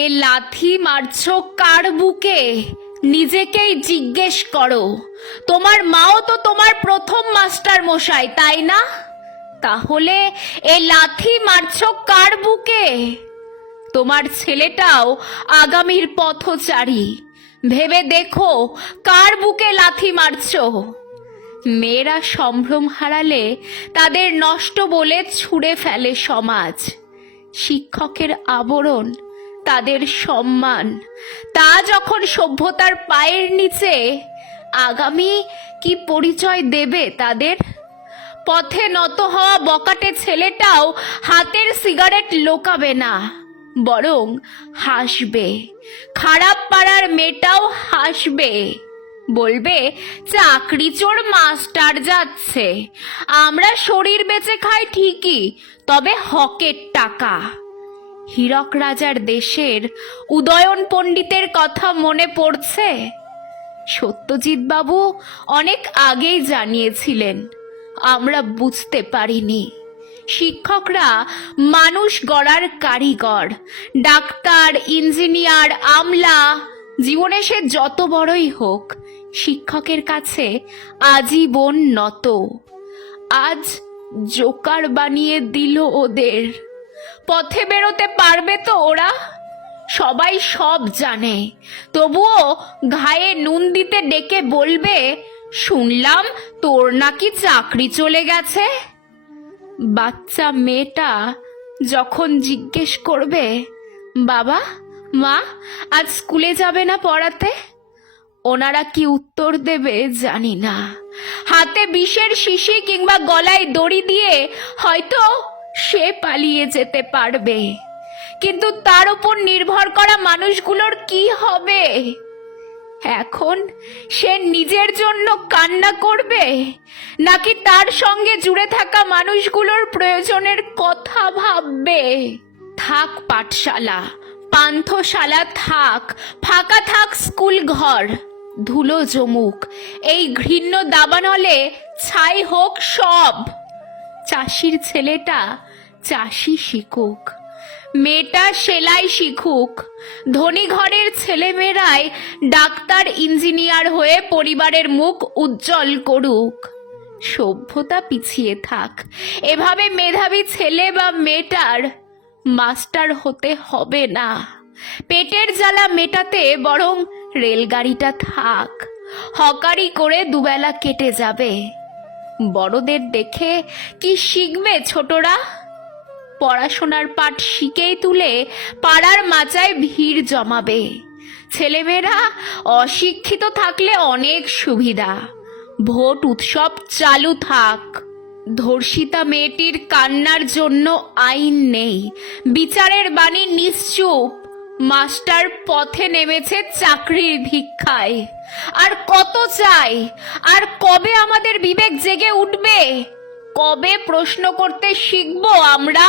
এ লাথি মারছো কার বুকে? নিজেকেই জিজ্ঞেস করো। তোমার মাও তো তোমার প্রথম মাস্টার মশাই, তাই না? তাহলে এ লাথি মারছো কার বুকে? তোমার ছেলেটাও আগামীর পথচারী। ভেবে দেখো কার বুকে লাথি মারছো। মেয়েরা সম্ভ্রম হারালে তাদের নষ্ট বলে ছুঁড়ে ফেলে সমাজ। শিক্ষকের আবরণ তাদের সম্মান, তা যখন সভ্যতার পায়ের নিচে, আগামী কি পরিচয় দেবে তাদের? পথে নত হওয়া বকাটে ছেলেটাও হাতের সিগারেট লোকাবে না, বরং হাসবে। খারাপ পাড়ার মেয়েটাও হাসবে, বলবে চাকরি চোর মাস্টার যাচ্ছে, আমরা শরীর বেচে খাই ঠিকই, তবে হকের টাকা। হীরক রাজার দেশের উদয়ন পণ্ডিতের কথা মনে পড়ছে? সত্যজিৎ বাবু অনেক আগেই জানিয়েছিলেন, আমরা বুঝতে পারিনি। শিক্ষকরা মানুষ গড়ার কারিগর। ডাক্তার, ইঞ্জিনিয়ার, আমলা, জীবনে সে যত বড়ই হোক, শিক্ষকের কাছে আজীবন নত। আজ জোকার বানিয়ে দিল ওদের। পথে বেরোতে পারবে তো ওরা? সবাই সব জানে, তবুও ঘায়ে নুন দিতে ডেকে বলবে, শুনলাম তোর নাকি চাকরি চলে গেছে। বাচ্চা মেয়েটা যখন জিজ্ঞেস করবে, বাবা মা আজ স্কুলে যাবে না পড়াতে, ওনারা কি উত্তর দেবে জানি না। হাতে বিষের শিশি কিংবা গলায় দড়ি দিয়ে হয়তো সে পালিয়ে যেতে পারবে, কিন্তু তার উপর নির্ভর করা মানুষগুলোর কি হবে? এখন সে নিজের জন্য কান্না করবে, নাকি তার সঙ্গে জুড়ে থাকা মানুষগুলোর প্রয়োজনের কথা ভাববে? থাক পাঠশালা, পান্থশালা থাক, ফাঁকা থাক স্কুল ঘর, ধুলো জমুক, এই ঘৃণ্য দাবানলে ছাই হোক সব। চাষির ছেলেটা চাষি শিখুক, মেয়েটা সেলাই শিখুক, ধনী ঘরের ছেলেমেয়েরাই ডাক্তার ইঞ্জিনিয়ার হয়ে পরিবারের মুখ উজ্জ্বল করুক। সভ্যতা পিছিয়ে থাক, এভাবে মেধাবী ছেলে বা মেয়েটার মাস্টার হতে হবে না। পেটের জ্বালা মেটাতে বরং রেলগাড়িটা থাক, হকারি করে দুবেলা কেটে যাবে। বড়দের দেখে কি শিখবে ছোটরা? পড়াশোনার পাঠ শিখেই তুলে পাড়ার মাচায় ভিড় জমাবে। ছেলেমেয়েরা অশিক্ষিত থাকলে অনেক সুবিধা, ভোট উৎসব চালু থাক। ধর্ষিতা মেয়েটির কান্নার জন্য আইন নেই, বিচারের বাণী নিশ্চুপ। মাস্টার পথে নেমেছে চাকরির ভিক্ষায়। আর কত চাই? আর কবে আমাদের বিবেক জেগে উঠবে? কবে প্রশ্ন করতে শিখবো আমরা?